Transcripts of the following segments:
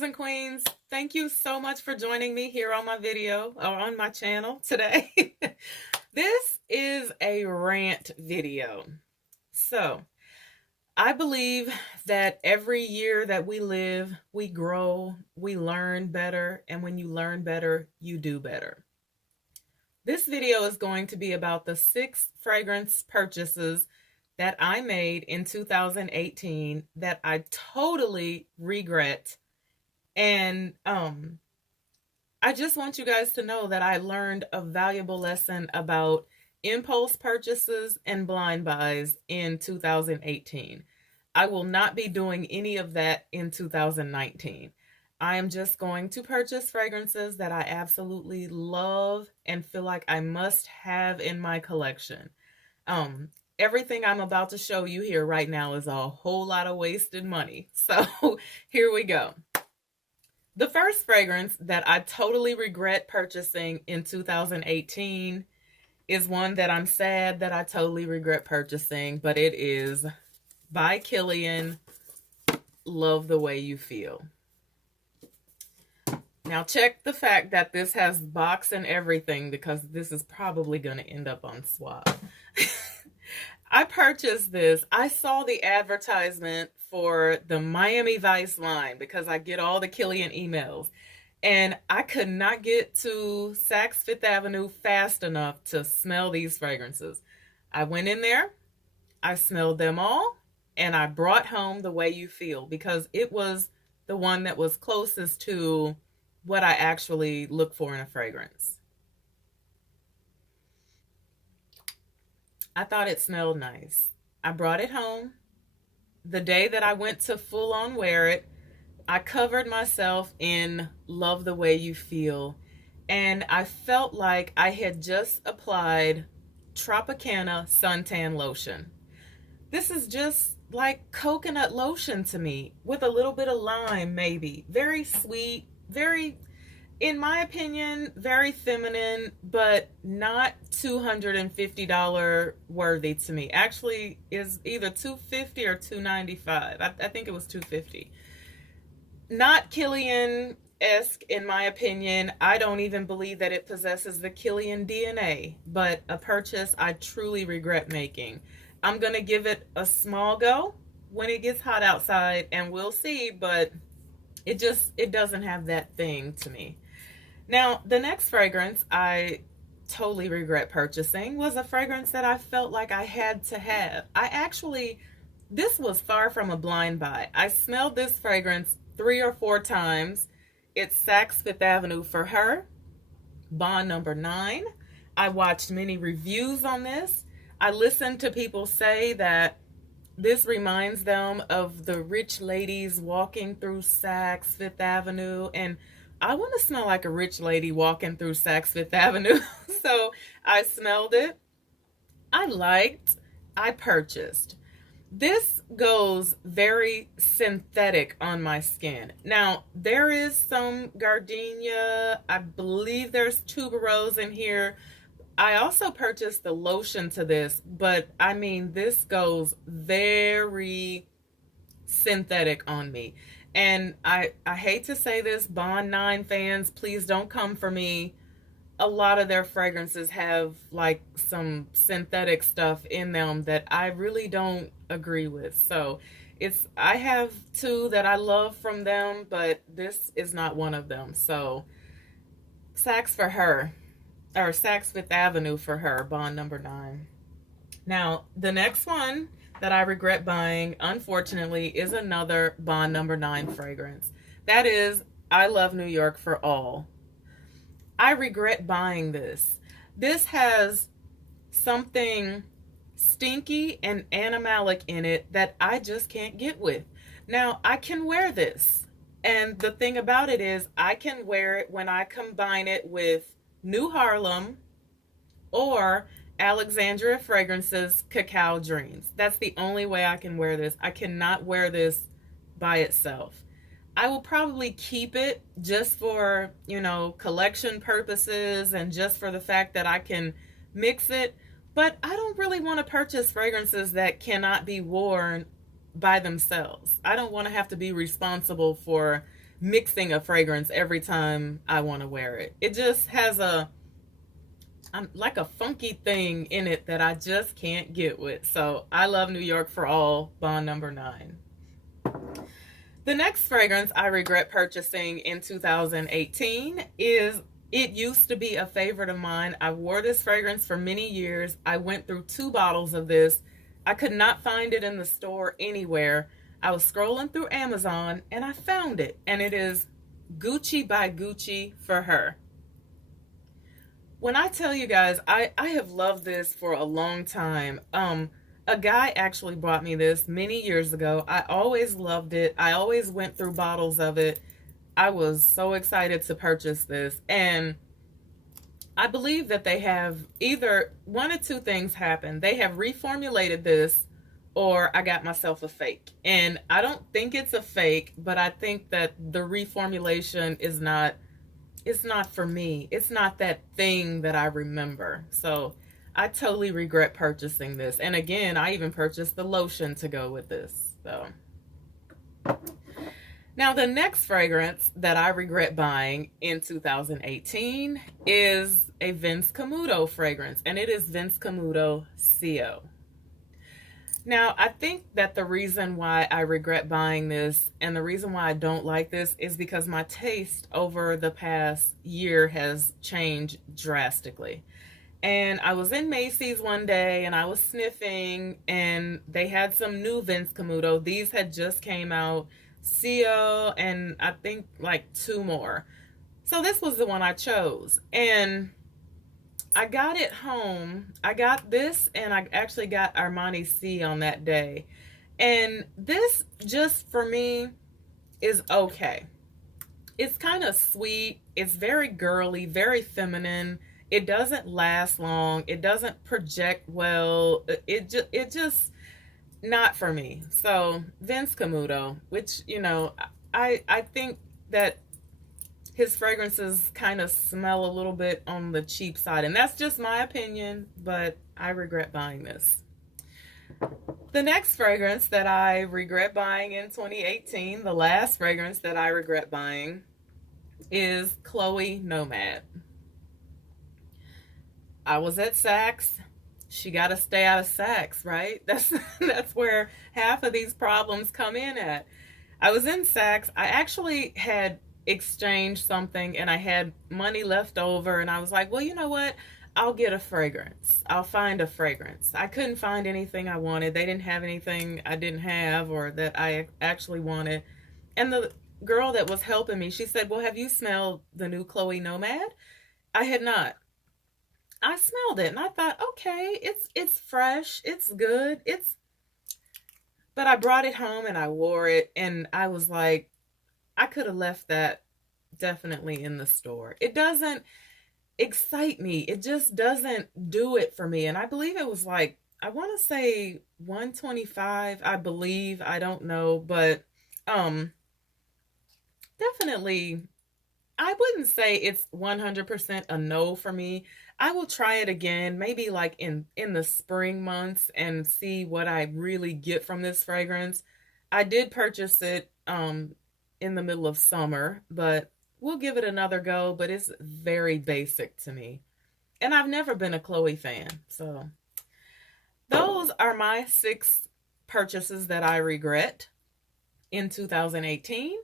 kings and queens. Thank you so much for joining me here on my video or on my channel today. This is a rant video. So, I believe that every year that we live, we grow, we learn better, and when you learn better, you do better. This video is going to be about the 6 fragrance purchases that I made in 2018 that I totally regret. And I just want you guys to know that I learned a valuable lesson about impulse purchases and blind buys in 2018. I will not be doing any of that in 2019. I am just going to purchase fragrances that I absolutely love and feel like I must have in my collection. Everything I'm about to show you here right now is a whole lot of wasted money. So here we go. The first fragrance that I totally regret purchasing in 2018 is one that I'm sad that I totally regret purchasing, but it is by Kilian, Love the Way You Feel. Now check the fact that this has box and everything because this is probably going to end up on swap. I purchased this. I saw the advertisement for the Miami Vice line because I get all the Kilian emails. And I could not get to Saks Fifth Avenue fast enough to smell these fragrances. I went in there, I smelled them all, and I brought home The Way You Feel because it was the one that was closest to what I actually look for in a fragrance. I thought it smelled nice. I brought it home. The day that I went to full on wear it, I covered myself in Love the Way You Feel, and I felt like I had just applied Tropicana suntan lotion. This is just like coconut lotion to me with a little bit of lime maybe. Very sweet, very, in my opinion, very feminine, but not $250 worthy to me. Actually, is either $250 or $295. I think it was $250. Not Kilian-esque, in my opinion. I don't even believe that it possesses the Kilian DNA, but a purchase I truly regret making. I'm going to give it a small go when it gets hot outside, and we'll see, but it doesn't have that thing to me. Now, the next fragrance I totally regret purchasing was a fragrance that I felt like I had to have. This was far from a blind buy. I smelled this fragrance 3 or 4 times. It's Saks Fifth Avenue for Her, Bond number 9. I watched many reviews on this. I listened to people say that this reminds them of the rich ladies walking through Saks Fifth Avenue, and I want to smell like a rich lady walking through Saks Fifth Avenue. So I smelled it. I purchased. This goes very synthetic on my skin. Now, there is some gardenia. I believe there's tuberose in here. I also purchased the lotion to this, but I mean, this goes very synthetic on me. And I hate to say this, Bond 9 fans, please don't come for me. A lot of their fragrances have like some synthetic stuff in them that I really don't agree with. So I have 2 that I love from them, but this is not one of them. So Saks for Her, or Saks Fifth Avenue for Her, Bond number 9. Now, the next one that I regret buying, unfortunately, is another Bond number 9 fragrance. That is I Love New York for All. I regret buying this. This has something stinky and animalic in it that I just can't get with. Now, I can wear this. And the thing about it is I can wear it when I combine it with New Harlem or Alexandria Fragrances Cacao Dreams. That's the only way I can wear this. I cannot wear this by itself. I will probably keep it just for, collection purposes and just for the fact that I can mix it. But I don't really want to purchase fragrances that cannot be worn by themselves. I don't want to have to be responsible for mixing a fragrance every time I want to wear it. It just has like a funky thing in it that I just can't get with. So I love New York for All, Bond number 9. The next fragrance I regret purchasing in 2018 is, it used to be a favorite of mine. I wore this fragrance for many years. I went through 2 bottles of this. I could not find it in the store anywhere. I was scrolling through Amazon and I found it, and it is Gucci by Gucci for Her. When I tell you guys, I have loved this for a long time. A guy actually brought me this many years ago. I always loved it. I always went through bottles of it. I was so excited to purchase this. And I believe that they have either one or two things happen. They have reformulated this, or I got myself a fake. And I don't think it's a fake, but I think that the reformulation is not, it's not for me. It's not that thing that I remember. So I totally regret purchasing this. And again, I even purchased the lotion to go with this. So now the next fragrance that I regret buying in 2018 is a Vince Camuto fragrance, and it is Vince Camuto CO. Now, I think that the reason why I regret buying this and the reason why I don't like this is because my taste over the past year has changed drastically. And I was in Macy's one day and I was sniffing, and they had some new Vince Camuto. These had just came out, CO, and I think like 2 more. So this was the one I chose. And I got it home. I got this, and I actually got Armani C on that day. And this, just for me, is okay. It's kind of sweet. It's very girly, very feminine. It doesn't last long. It doesn't project well. It just not for me. So Vince Camuto, which, you know, I think that his fragrances kind of smell a little bit on the cheap side, and that's just my opinion, but I regret buying this. The next fragrance that I regret buying in 2018, the last fragrance that I regret buying, is Chloe Nomade. I was at Saks. She got to stay out of Saks, right? That's where half of these problems come in at. I was in Saks. I actually had exchanged something and I had money left over, and I was like, well, you know what? I'll get a fragrance. I'll find a fragrance. I couldn't find anything I wanted. They didn't have anything I didn't have or that I actually wanted. And the girl that was helping me, she said, well, have you smelled the new Chloe Nomade? I had not. I smelled it and I thought, okay, it's fresh, it's good, but I brought it home and I wore it, and I was like, I could have left that definitely in the store. It doesn't excite me. It just doesn't do it for me. And I believe it was like, I want to say 125, I believe, I don't know, but definitely I wouldn't say it's 100% a no for me. I will try it again, maybe like in the spring months, and see what I really get from this fragrance. I did purchase it in the middle of summer, but we'll give it another go, but it's very basic to me. And I've never been a Chloe fan. So those are my 6 purchases that I regret in 2018.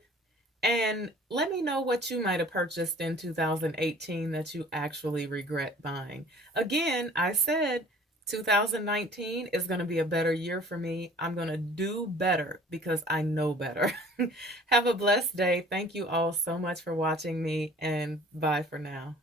And let me know what you might have purchased in 2018 that you actually regret buying. Again, I said 2019 is going to be a better year for me. I'm going to do better because I know better. Have a blessed day. Thank you all so much for watching me, and bye for now.